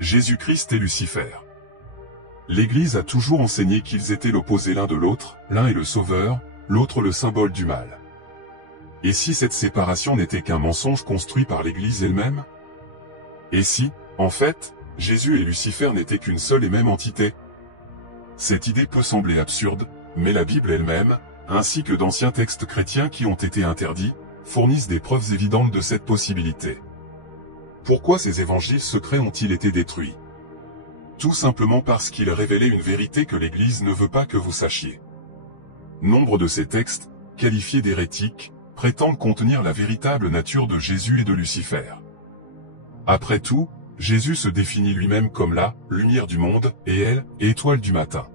Jésus-Christ et Lucifer. L'Église a toujours enseigné qu'ils étaient l'opposé l'un de l'autre, l'un est le sauveur, l'autre le symbole du mal. Et si cette séparation n'était qu'un mensonge construit par l'Église elle-même? Et si, en fait, Jésus et Lucifer n'étaient qu'une seule et même entité? Cette idée peut sembler absurde, mais la Bible elle-même, ainsi que d'anciens textes chrétiens qui ont été interdits, fournissent des preuves évidentes de cette possibilité. Pourquoi ces évangiles secrets ont-ils été détruits? Tout simplement parce qu'ils révélaient une vérité que l'Église ne veut pas que vous sachiez. Nombre de ces textes, qualifiés d'hérétiques, prétendent contenir la véritable nature de Jésus et de Lucifer. Après tout, Jésus se définit lui-même comme la lumière du monde, et elle, étoile du matin.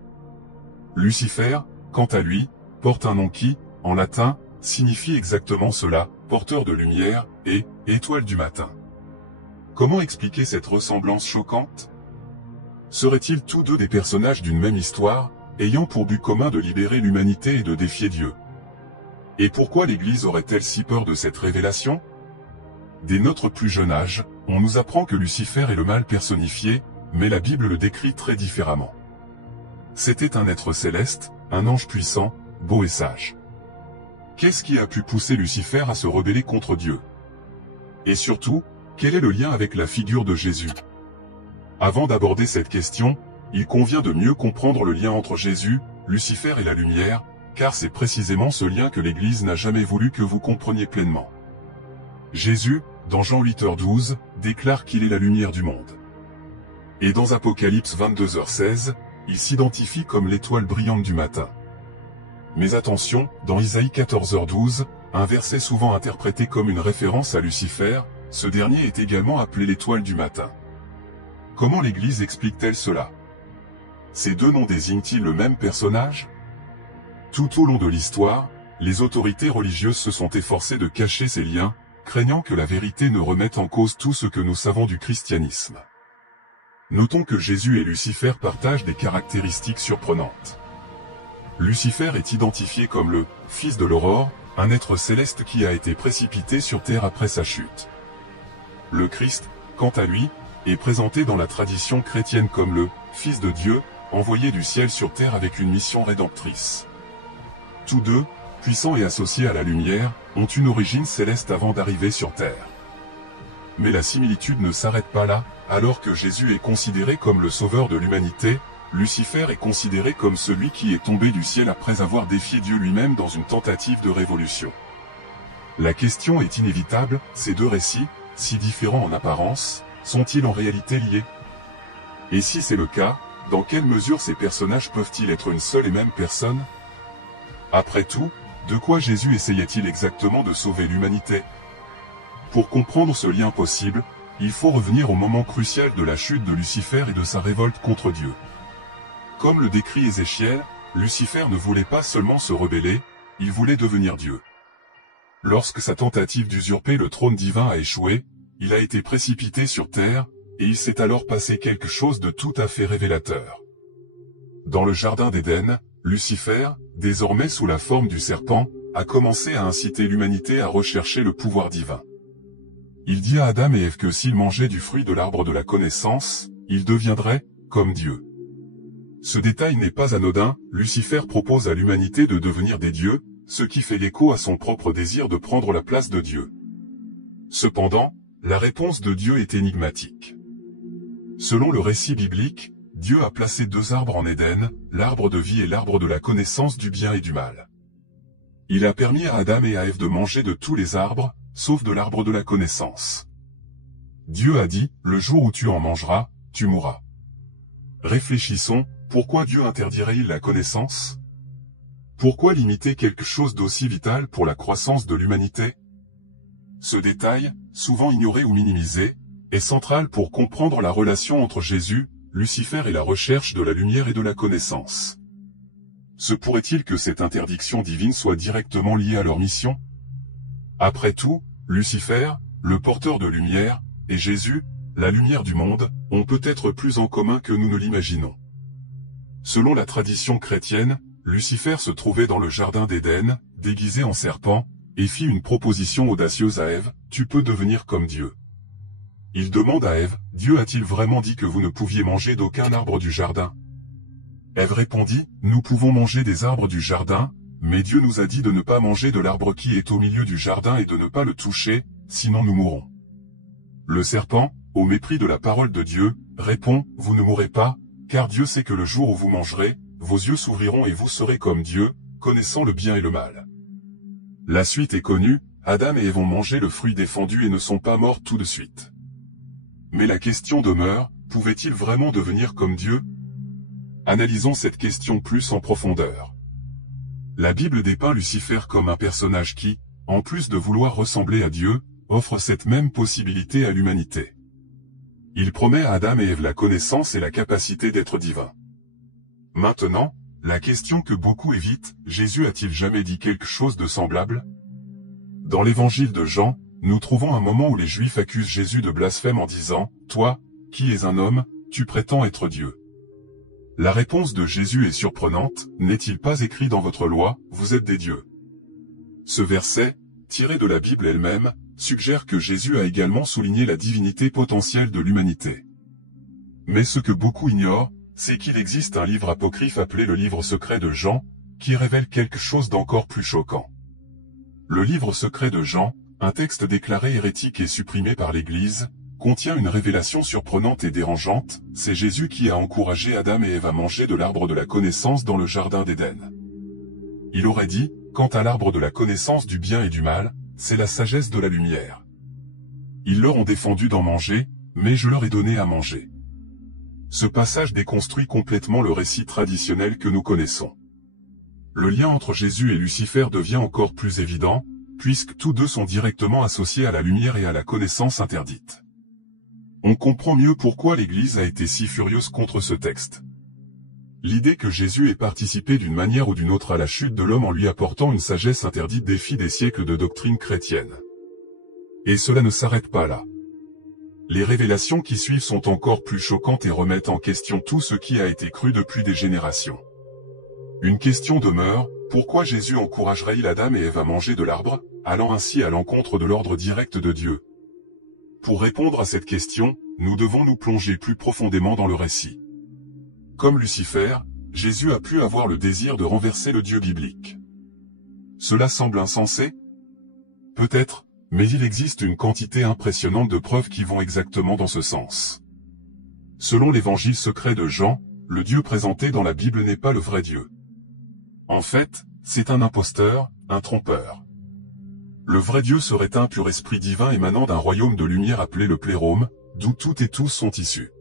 Lucifer, quant à lui, porte un nom qui, en latin, signifie exactement cela, porteur de lumière, et étoile du matin. Comment expliquer cette ressemblance choquante? Seraient-ils tous deux des personnages d'une même histoire, ayant pour but commun de libérer l'humanité et de défier Dieu? Et pourquoi l'Église aurait-elle si peur de cette révélation? Dès notre plus jeune âge, on nous apprend que Lucifer est le mal personnifié, mais la Bible le décrit très différemment. C'était un être céleste, un ange puissant, beau et sage. Qu'est-ce qui a pu pousser Lucifer à se rebeller contre Dieu? Et surtout, quel est le lien avec la figure de Jésus? Avant d'aborder cette question, il convient de mieux comprendre le lien entre Jésus, Lucifer et la lumière, car c'est précisément ce lien que l'Église n'a jamais voulu que vous compreniez pleinement. Jésus, dans Jean 8h12, déclare qu'il est la lumière du monde. Et dans Apocalypse 22h16, il s'identifie comme l'étoile brillante du matin. Mais attention, dans Isaïe 14h12, un verset souvent interprété comme une référence à Lucifer, ce dernier est également appelé l'étoile du matin. Comment l'Église explique-t-elle cela? Ces deux noms désignent-ils le même personnage? Tout au long de l'histoire, les autorités religieuses se sont efforcées de cacher ces liens, craignant que la vérité ne remette en cause tout ce que nous savons du christianisme. Notons que Jésus et Lucifer partagent des caractéristiques surprenantes. Lucifer est identifié comme le « fils de l'aurore », un être céleste qui a été précipité sur terre après sa chute. Le Christ, quant à lui, est présenté dans la tradition chrétienne comme le « Fils de Dieu », envoyé du ciel sur terre avec une mission rédemptrice. Tous deux, puissants et associés à la lumière, ont une origine céleste avant d'arriver sur terre. Mais la similitude ne s'arrête pas là, alors que Jésus est considéré comme le sauveur de l'humanité, Lucifer est considéré comme celui qui est tombé du ciel après avoir défié Dieu lui-même dans une tentative de révolution. La question est inévitable, ces deux récits, si différents en apparence, sont-ils en réalité liés? Et si c'est le cas, dans quelle mesure ces personnages peuvent-ils être une seule et même personne? Après tout, de quoi Jésus essayait-il exactement de sauver l'humanité? Pour comprendre ce lien possible, il faut revenir au moment crucial de la chute de Lucifer et de sa révolte contre Dieu. Comme le décrit Ézéchiel, Lucifer ne voulait pas seulement se rebeller, il voulait devenir Dieu. Lorsque sa tentative d'usurper le trône divin a échoué, il a été précipité sur terre, et il s'est alors passé quelque chose de tout à fait révélateur. Dans le jardin d'Éden, Lucifer, désormais sous la forme du serpent, a commencé à inciter l'humanité à rechercher le pouvoir divin. Il dit à Adam et Ève que s'ils mangeaient du fruit de l'arbre de la connaissance, ils deviendraient comme Dieu. Ce détail n'est pas anodin, Lucifer propose à l'humanité de devenir des dieux, ce qui fait écho à son propre désir de prendre la place de Dieu. Cependant, la réponse de Dieu est énigmatique. Selon le récit biblique, Dieu a placé deux arbres en Éden, l'arbre de vie et l'arbre de la connaissance du bien et du mal. Il a permis à Adam et à Ève de manger de tous les arbres, sauf de l'arbre de la connaissance. Dieu a dit, le jour où tu en mangeras, tu mourras. Réfléchissons, pourquoi Dieu interdirait-il la connaissance? Pourquoi limiter quelque chose d'aussi vital pour la croissance de l'humanité? Ce détail, souvent ignoré ou minimisé, est central pour comprendre la relation entre Jésus, Lucifer et la recherche de la lumière et de la connaissance. Se pourrait-il que cette interdiction divine soit directement liée à leur mission? Après tout, Lucifer, le porteur de lumière, et Jésus, la lumière du monde, ont peut-être plus en commun que nous ne l'imaginons. Selon la tradition chrétienne, Lucifer se trouvait dans le jardin d'Éden, déguisé en serpent, et fit une proposition audacieuse à Ève, tu peux devenir comme Dieu. Il demande à Ève, « Dieu a-t-il vraiment dit que vous ne pouviez manger d'aucun arbre du jardin ?» Ève répondit, « Nous pouvons manger des arbres du jardin, mais Dieu nous a dit de ne pas manger de l'arbre qui est au milieu du jardin et de ne pas le toucher, sinon nous mourrons. » Le serpent, au mépris de la parole de Dieu, répond, « Vous ne mourrez pas, car Dieu sait que le jour où vous mangerez, vos yeux s'ouvriront et vous serez comme Dieu, connaissant le bien et le mal. » La suite est connue, Adam et Ève ont mangé le fruit défendu et ne sont pas morts tout de suite. Mais la question demeure, pouvaient-ils vraiment devenir comme Dieu? Analysons cette question plus en profondeur. La Bible dépeint Lucifer comme un personnage qui, en plus de vouloir ressembler à Dieu, offre cette même possibilité à l'humanité. Il promet à Adam et Ève la connaissance et la capacité d'être divin. Maintenant, la question que beaucoup évitent, Jésus a-t-il jamais dit quelque chose de semblable? Dans l'évangile de Jean, nous trouvons un moment où les Juifs accusent Jésus de blasphème en disant, « Toi, qui es un homme, tu prétends être Dieu. » La réponse de Jésus est surprenante, « N'est-il pas écrit dans votre loi, vous êtes des dieux ?» Ce verset, tiré de la Bible elle-même, suggère que Jésus a également souligné la divinité potentielle de l'humanité. Mais ce que beaucoup ignorent, c'est qu'il existe un livre apocryphe appelé le livre secret de Jean, qui révèle quelque chose d'encore plus choquant. Le livre secret de Jean, un texte déclaré hérétique et supprimé par l'Église, contient une révélation surprenante et dérangeante, c'est Jésus qui a encouragé Adam et Ève à manger de l'arbre de la connaissance dans le jardin d'Éden. Il aurait dit, quant à l'arbre de la connaissance du bien et du mal, c'est la sagesse de la lumière. Ils leur ont défendu d'en manger, mais je leur ai donné à manger. Ce passage déconstruit complètement le récit traditionnel que nous connaissons. Le lien entre Jésus et Lucifer devient encore plus évident, puisque tous deux sont directement associés à la lumière et à la connaissance interdite. On comprend mieux pourquoi l'Église a été si furieuse contre ce texte. L'idée que Jésus ait participé d'une manière ou d'une autre à la chute de l'homme en lui apportant une sagesse interdite défie des siècles de doctrine chrétienne. Et cela ne s'arrête pas là. Les révélations qui suivent sont encore plus choquantes et remettent en question tout ce qui a été cru depuis des générations. Une question demeure, pourquoi Jésus encouragerait-il Adam et Ève à manger de l'arbre, allant ainsi à l'encontre de l'ordre direct de Dieu? Pour répondre à cette question, nous devons nous plonger plus profondément dans le récit. Comme Lucifer, Jésus a pu avoir le désir de renverser le Dieu biblique. Cela semble insensé? Peut-être, mais il existe une quantité impressionnante de preuves qui vont exactement dans ce sens. Selon l'évangile secret de Jean, le Dieu présenté dans la Bible n'est pas le vrai Dieu. En fait, c'est un imposteur, un trompeur. Le vrai Dieu serait un pur esprit divin émanant d'un royaume de lumière appelé le plérôme, d'où toutes et tous sont issus.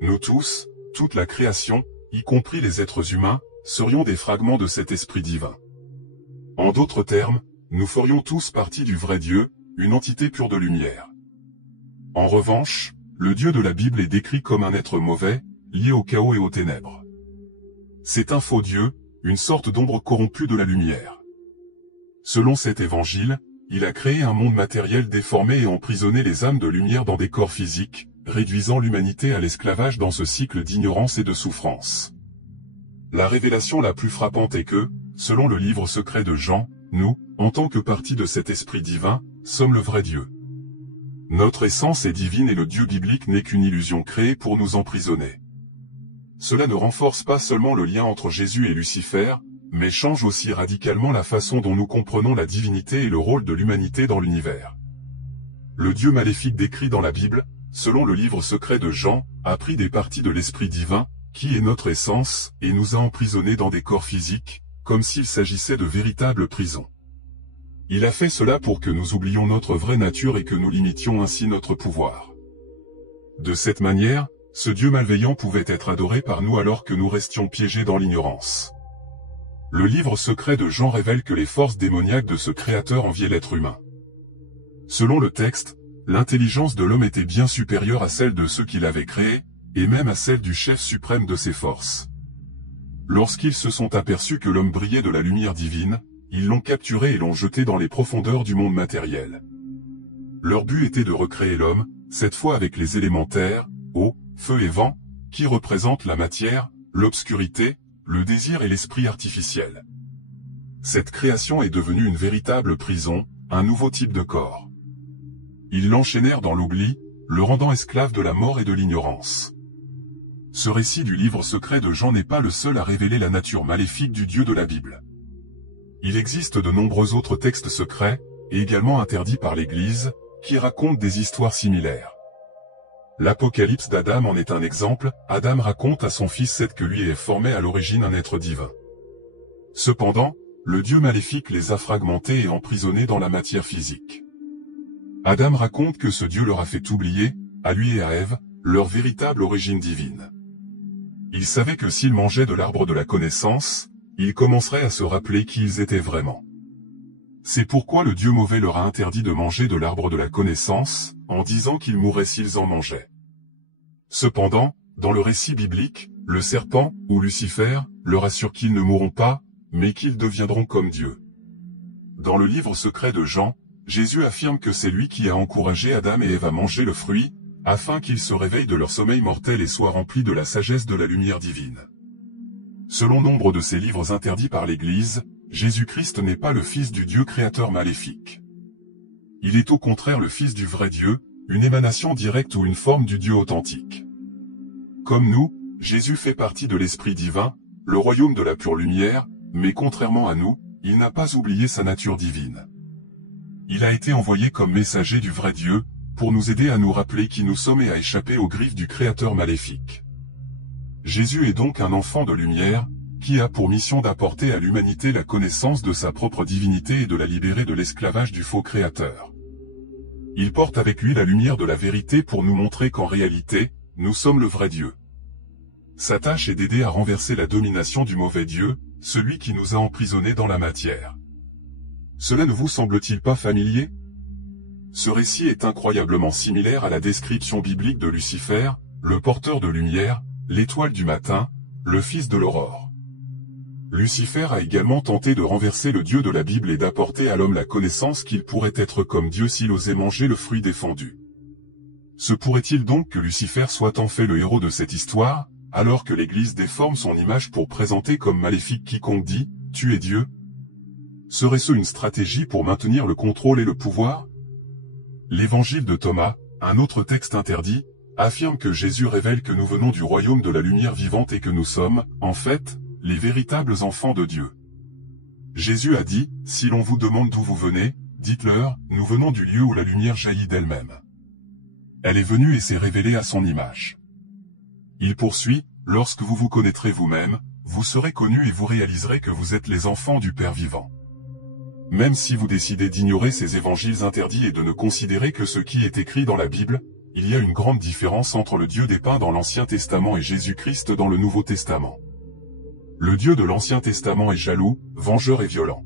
Nous tous, toute la création, y compris les êtres humains, serions des fragments de cet esprit divin. En d'autres termes, nous ferions tous partie du vrai Dieu, une entité pure de lumière. En revanche, le Dieu de la Bible est décrit comme un être mauvais, lié au chaos et aux ténèbres. C'est un faux Dieu, une sorte d'ombre corrompue de la lumière. Selon cet évangile, il a créé un monde matériel déformé et emprisonné les âmes de lumière dans des corps physiques, réduisant l'humanité à l'esclavage dans ce cycle d'ignorance et de souffrance. La révélation la plus frappante est que, selon le livre secret de Jean, nous, en tant que partie de cet esprit divin, sommes le vrai Dieu. Notre essence est divine et le Dieu biblique n'est qu'une illusion créée pour nous emprisonner. Cela ne renforce pas seulement le lien entre Jésus et Lucifer, mais change aussi radicalement la façon dont nous comprenons la divinité et le rôle de l'humanité dans l'univers. Le Dieu maléfique décrit dans la Bible, selon le livre secret de Jean, a pris des parties de l'esprit divin, qui est notre essence, et nous a emprisonnés dans des corps physiques, comme s'il s'agissait de véritables prisons. Il a fait cela pour que nous oublions notre vraie nature et que nous limitions ainsi notre pouvoir. De cette manière, ce Dieu malveillant pouvait être adoré par nous alors que nous restions piégés dans l'ignorance. Le livre secret de Jean révèle que les forces démoniaques de ce Créateur enviaient l'être humain. Selon le texte, l'intelligence de l'homme était bien supérieure à celle de ceux qui l'avaient créé, et même à celle du chef suprême de ses forces. Lorsqu'ils se sont aperçus que l'homme brillait de la lumière divine, ils l'ont capturé et l'ont jeté dans les profondeurs du monde matériel. Leur but était de recréer l'homme, cette fois avec les élémentaires, eau, feu et vent, qui représentent la matière, l'obscurité, le désir et l'esprit artificiel. Cette création est devenue une véritable prison, un nouveau type de corps. Ils l'enchaînèrent dans l'oubli, le rendant esclave de la mort et de l'ignorance. Ce récit du livre secret de Jean n'est pas le seul à révéler la nature maléfique du Dieu de la Bible. Il existe de nombreux autres textes secrets, et également interdits par l'Église, qui racontent des histoires similaires. L'Apocalypse d'Adam en est un exemple. Adam raconte à son fils Seth que lui est formé à l'origine un être divin. Cependant, le Dieu maléfique les a fragmentés et emprisonnés dans la matière physique. Adam raconte que ce Dieu leur a fait oublier, à lui et à Ève, leur véritable origine divine. Ils savaient que s'ils mangeaient de l'arbre de la connaissance, ils commenceraient à se rappeler qui ils étaient vraiment. C'est pourquoi le Dieu mauvais leur a interdit de manger de l'arbre de la connaissance, en disant qu'ils mourraient s'ils en mangeaient. Cependant, dans le récit biblique, le serpent, ou Lucifer, leur assure qu'ils ne mourront pas, mais qu'ils deviendront comme Dieu. Dans le livre secret de Jean, Jésus affirme que c'est lui qui a encouragé Adam et Ève à manger le fruit, afin qu'ils se réveillent de leur sommeil mortel et soient remplis de la sagesse de la lumière divine. Selon nombre de ces livres interdits par l'Église, Jésus-Christ n'est pas le Fils du Dieu créateur maléfique. Il est au contraire le Fils du vrai Dieu, une émanation directe ou une forme du Dieu authentique. Comme nous, Jésus fait partie de l'Esprit divin, le royaume de la pure lumière, mais contrairement à nous, il n'a pas oublié sa nature divine. Il a été envoyé comme messager du vrai Dieu, pour nous aider à nous rappeler qui nous sommes et à échapper aux griffes du Créateur maléfique. Jésus est donc un enfant de lumière, qui a pour mission d'apporter à l'humanité la connaissance de sa propre divinité et de la libérer de l'esclavage du faux Créateur. Il porte avec lui la lumière de la vérité pour nous montrer qu'en réalité, nous sommes le vrai Dieu. Sa tâche est d'aider à renverser la domination du mauvais Dieu, celui qui nous a emprisonnés dans la matière. Cela ne vous semble-t-il pas familier ? Ce récit est incroyablement similaire à la description biblique de Lucifer, le porteur de lumière, l'étoile du matin, le fils de l'aurore. Lucifer a également tenté de renverser le Dieu de la Bible et d'apporter à l'homme la connaissance qu'il pourrait être comme Dieu s'il osait manger le fruit défendu. Se pourrait-il donc que Lucifer soit en fait le héros de cette histoire, alors que l'Église déforme son image pour présenter comme maléfique quiconque dit « Tu es Dieu » ? Serait-ce une stratégie pour maintenir le contrôle et le pouvoir ? L'Évangile de Thomas, un autre texte interdit, affirme que Jésus révèle que nous venons du royaume de la lumière vivante et que nous sommes, en fait, les véritables enfants de Dieu. Jésus a dit, « Si l'on vous demande d'où vous venez, dites-leur, nous venons du lieu où la lumière jaillit d'elle-même. » Elle est venue et s'est révélée à son image. Il poursuit, « Lorsque vous vous connaîtrez vous-même, vous serez connus et vous réaliserez que vous êtes les enfants du Père vivant. » Même si vous décidez d'ignorer ces évangiles interdits et de ne considérer que ce qui est écrit dans la Bible, il y a une grande différence entre le Dieu dépeint dans l'Ancien Testament et Jésus-Christ dans le Nouveau Testament. Le Dieu de l'Ancien Testament est jaloux, vengeur et violent.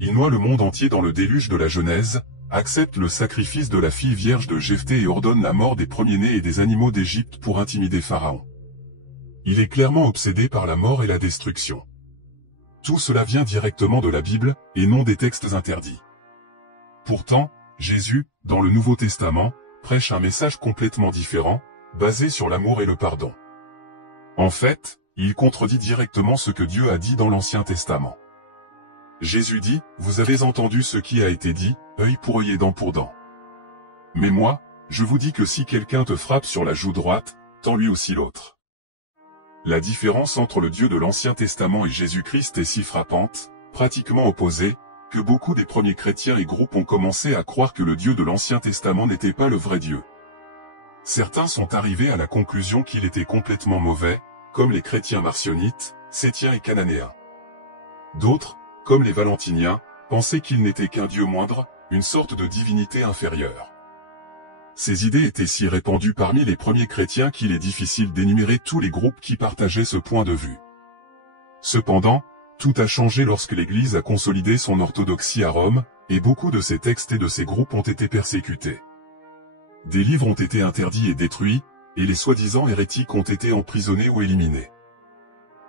Il noie le monde entier dans le déluge de la Genèse, accepte le sacrifice de la fille vierge de Jephthé et ordonne la mort des premiers-nés et des animaux d'Égypte pour intimider Pharaon. Il est clairement obsédé par la mort et la destruction. Tout cela vient directement de la Bible, et non des textes interdits. Pourtant, Jésus, dans le Nouveau Testament, prêche un message complètement différent, basé sur l'amour et le pardon. En fait, il contredit directement ce que Dieu a dit dans l'Ancien Testament. Jésus dit, « Vous avez entendu ce qui a été dit, œil pour œil et dent pour dent. Mais moi, je vous dis que si quelqu'un te frappe sur la joue droite, tends lui aussi l'autre. » La différence entre le Dieu de l'Ancien Testament et Jésus-Christ est si frappante, pratiquement opposée, que beaucoup des premiers chrétiens et groupes ont commencé à croire que le Dieu de l'Ancien Testament n'était pas le vrai Dieu. Certains sont arrivés à la conclusion qu'il était complètement mauvais, comme les chrétiens marcionites, sétiens et cananéens. D'autres, comme les valentiniens, pensaient qu'il n'était qu'un Dieu moindre, une sorte de divinité inférieure. Ces idées étaient si répandues parmi les premiers chrétiens qu'il est difficile d'énumérer tous les groupes qui partageaient ce point de vue. Cependant, tout a changé lorsque l'Église a consolidé son orthodoxie à Rome, et beaucoup de ces textes et de ces groupes ont été persécutés. Des livres ont été interdits et détruits, et les soi-disant hérétiques ont été emprisonnés ou éliminés.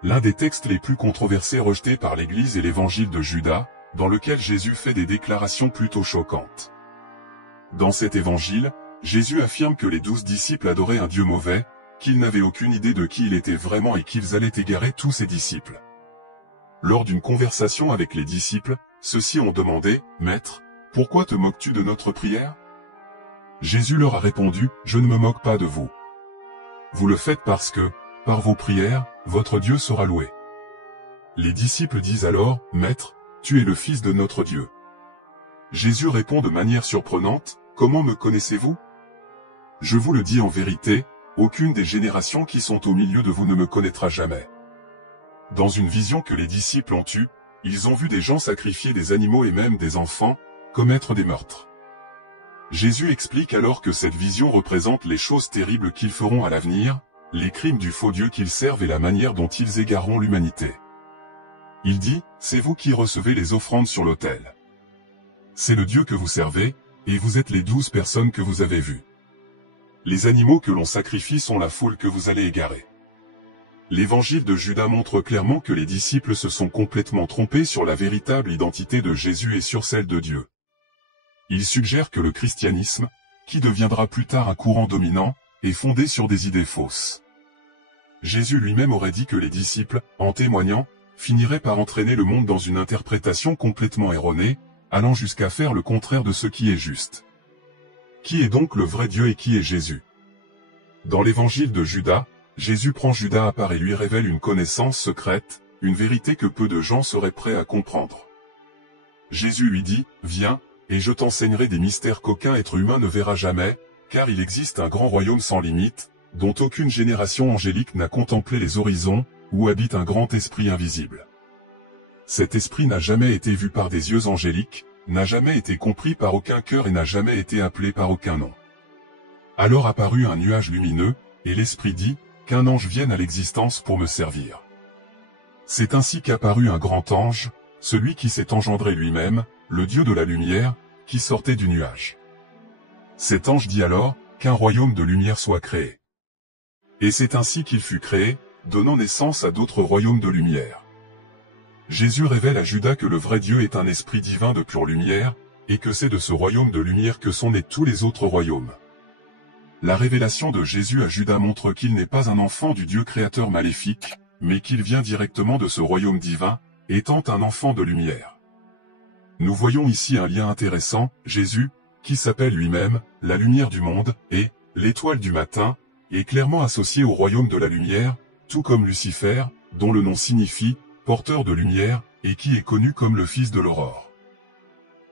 L'un des textes les plus controversés rejetés par l'Église est l'Évangile de Judas, dans lequel Jésus fait des déclarations plutôt choquantes. Dans cet évangile, Jésus affirme que les 12 disciples adoraient un Dieu mauvais, qu'ils n'avaient aucune idée de qui il était vraiment et qu'ils allaient égarer tous ses disciples. Lors d'une conversation avec les disciples, ceux-ci ont demandé, « Maître, pourquoi te moques-tu de notre prière ?» Jésus leur a répondu, « Je ne me moque pas de vous. Vous le faites parce que, par vos prières, votre Dieu sera loué. » Les disciples disent alors, « Maître, tu es le Fils de notre Dieu. » Jésus répond de manière surprenante, « Comment me connaissez-vous? Je vous le dis en vérité, aucune des générations qui sont au milieu de vous ne me connaîtra jamais. » Dans une vision que les disciples ont eue, ils ont vu des gens sacrifier des animaux et même des enfants, commettre des meurtres. Jésus explique alors que cette vision représente les choses terribles qu'ils feront à l'avenir, les crimes du faux Dieu qu'ils servent et la manière dont ils égareront l'humanité. Il dit, « C'est vous qui recevez les offrandes sur l'autel. C'est le Dieu que vous servez, et vous êtes les 12 personnes que vous avez vues. Les animaux que l'on sacrifie sont la foule que vous allez égarer. » L'évangile de Judas montre clairement que les disciples se sont complètement trompés sur la véritable identité de Jésus et sur celle de Dieu. Il suggère que le christianisme, qui deviendra plus tard un courant dominant, est fondé sur des idées fausses. Jésus lui-même aurait dit que les disciples, en témoignant, finiraient par entraîner le monde dans une interprétation complètement erronée, allant jusqu'à faire le contraire de ce qui est juste. Qui est donc le vrai Dieu et qui est Jésus? Dans l'évangile de Judas, Jésus prend Judas à part et lui révèle une connaissance secrète, une vérité que peu de gens seraient prêts à comprendre. Jésus lui dit, « Viens, et je t'enseignerai des mystères qu'aucun être humain ne verra jamais, car il existe un grand royaume sans limite, dont aucune génération angélique n'a contemplé les horizons, où habite un grand esprit invisible. Cet esprit n'a jamais été vu par des yeux angéliques, n'a jamais été compris par aucun cœur et n'a jamais été appelé par aucun nom. » Alors apparut un nuage lumineux, et l'esprit dit, « Qu'un ange vienne à l'existence pour me servir. » C'est ainsi qu'apparut un grand ange, celui qui s'est engendré lui-même, le Dieu de la lumière, qui sortait du nuage. Cet ange dit alors, qu'un royaume de lumière soit créé. Et c'est ainsi qu'il fut créé, donnant naissance à d'autres royaumes de lumière. Jésus révèle à Judas que le vrai Dieu est un esprit divin de pure lumière, et que c'est de ce royaume de lumière que sont nés tous les autres royaumes. La révélation de Jésus à Judas montre qu'il n'est pas un enfant du Dieu créateur maléfique, mais qu'il vient directement de ce royaume divin, étant un enfant de lumière. Nous voyons ici un lien intéressant, Jésus, qui s'appelle lui-même « la lumière du monde » et « l'étoile du matin », est clairement associé au royaume de la lumière, tout comme Lucifer, dont le nom signifie « porteur de lumière » et qui est connu comme le fils de l'aurore.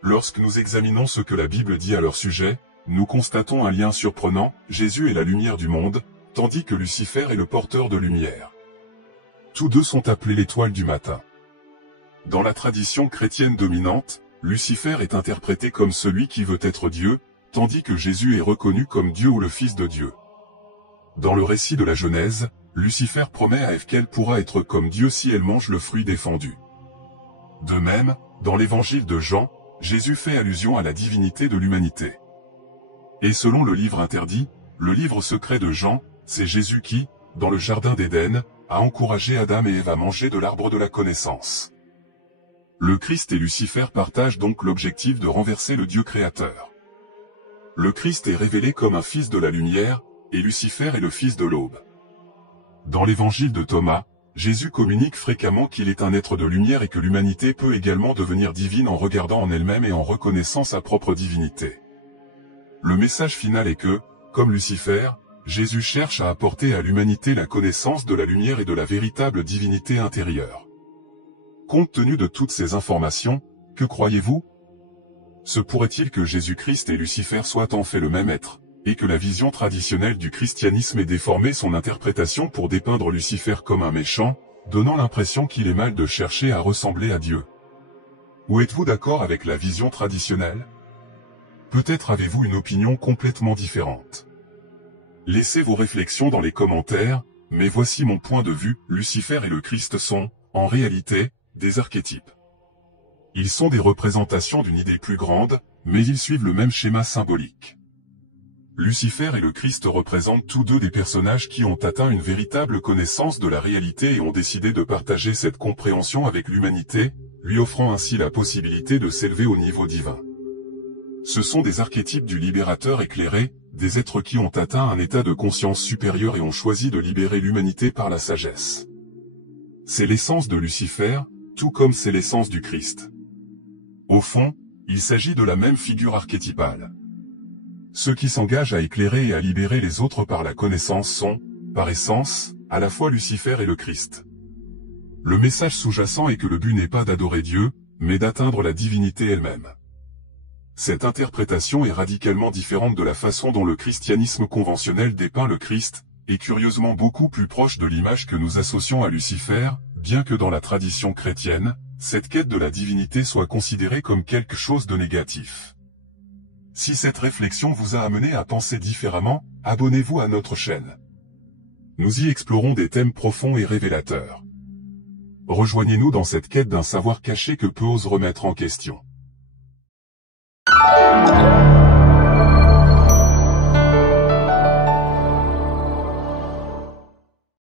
Lorsque nous examinons ce que la Bible dit à leur sujet, nous constatons un lien surprenant, Jésus est la lumière du monde, tandis que Lucifer est le porteur de lumière. Tous deux sont appelés l'étoile du matin. Dans la tradition chrétienne dominante, Lucifer est interprété comme celui qui veut être Dieu, tandis que Jésus est reconnu comme Dieu ou le Fils de Dieu. Dans le récit de la Genèse, Lucifer promet à Ève qu'elle pourra être comme Dieu si elle mange le fruit défendu. De même, dans l'évangile de Jean, Jésus fait allusion à la divinité de l'humanité. Et selon le livre interdit, le livre secret de Jean, c'est Jésus qui, dans le jardin d'Éden, a encouragé Adam et Ève à manger de l'arbre de la connaissance. Le Christ et Lucifer partagent donc l'objectif de renverser le Dieu créateur. Le Christ est révélé comme un fils de la lumière, et Lucifer est le fils de l'aube. Dans l'évangile de Thomas, Jésus communique fréquemment qu'il est un être de lumière et que l'humanité peut également devenir divine en regardant en elle-même et en reconnaissant sa propre divinité. Le message final est que, comme Lucifer, Jésus cherche à apporter à l'humanité la connaissance de la lumière et de la véritable divinité intérieure. Compte tenu de toutes ces informations, que croyez-vous? Se pourrait-il que Jésus-Christ et Lucifer soient en fait le même être, et que la vision traditionnelle du christianisme ait déformé son interprétation pour dépeindre Lucifer comme un méchant, donnant l'impression qu'il est mal de chercher à ressembler à Dieu? Ou êtes-vous d'accord avec la vision traditionnelle? Peut-être avez-vous une opinion complètement différente. Laissez vos réflexions dans les commentaires, mais voici mon point de vue, Lucifer et le Christ sont, en réalité, des archétypes. Ils sont des représentations d'une idée plus grande, mais ils suivent le même schéma symbolique. Lucifer et le Christ représentent tous deux des personnages qui ont atteint une véritable connaissance de la réalité et ont décidé de partager cette compréhension avec l'humanité, lui offrant ainsi la possibilité de s'élever au niveau divin. Ce sont des archétypes du libérateur éclairé, des êtres qui ont atteint un état de conscience supérieur et ont choisi de libérer l'humanité par la sagesse. C'est l'essence de Lucifer, tout comme c'est l'essence du Christ. Au fond, il s'agit de la même figure archétypale. Ceux qui s'engagent à éclairer et à libérer les autres par la connaissance sont, par essence, à la fois Lucifer et le Christ. Le message sous-jacent est que le but n'est pas d'adorer Dieu, mais d'atteindre la divinité elle-même. Cette interprétation est radicalement différente de la façon dont le christianisme conventionnel dépeint le Christ, et curieusement beaucoup plus proche de l'image que nous associons à Lucifer, bien que dans la tradition chrétienne, cette quête de la divinité soit considérée comme quelque chose de négatif. Si cette réflexion vous a amené à penser différemment, abonnez-vous à notre chaîne. Nous y explorons des thèmes profonds et révélateurs. Rejoignez-nous dans cette quête d'un savoir caché que peu osent remettre en question.